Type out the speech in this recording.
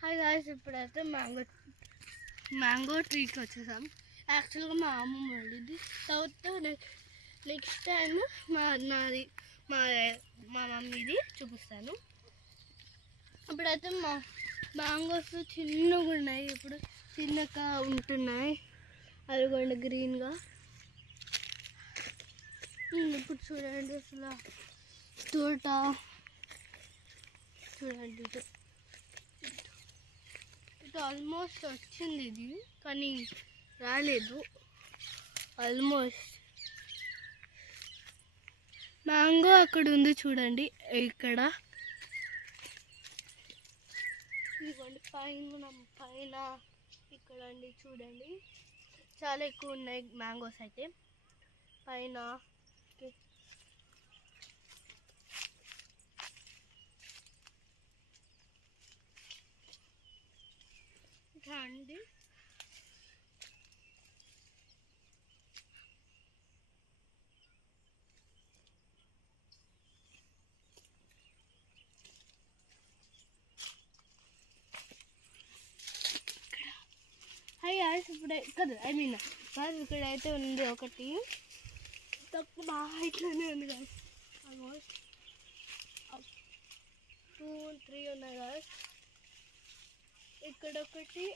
Hi guys, ఇప్పుడైతే mango ట్రీకి వచ్చేసాం. యాక్చువల్గా మా అమ్మమ్మ వాళ్ళది. తర్వాత నెక్స్ట్ టైం నాది మా మమ్మీది చూపిస్తాను. ఇప్పుడైతే మ్యాంగోస్ చిన్నగా ఉన్నాయి, ఇప్పుడు చిన్నగా ఉంటున్నాయి. అదిగోండి గ్రీన్గా. ఇప్పుడు చూడండి అసలు తోట చూడండి. ఇది ఆల్మోస్ట్ వచ్చింది, ఇది కానీ రాలేదు. ఆల్మోస్ట్ మ్యాంగో అక్కడ ఉంది చూడండి, ఇక్కడ ఇదిగోండి పైన ఇక్కడ అండి చూడండి, చాలా ఎక్కువ ఉన్నాయి మ్యాంగోస్ అయితే పైన. అండి ఇప్పుడే కదా ఇక్కడైతే ఉంది ఒకటి, తక్కువ బాగా ఇట్లనే ఉంది కదా. ఆల్మోస్ట్ 2, 3 ఉన్నాయి కదా. ఇక్కడ ఒకటి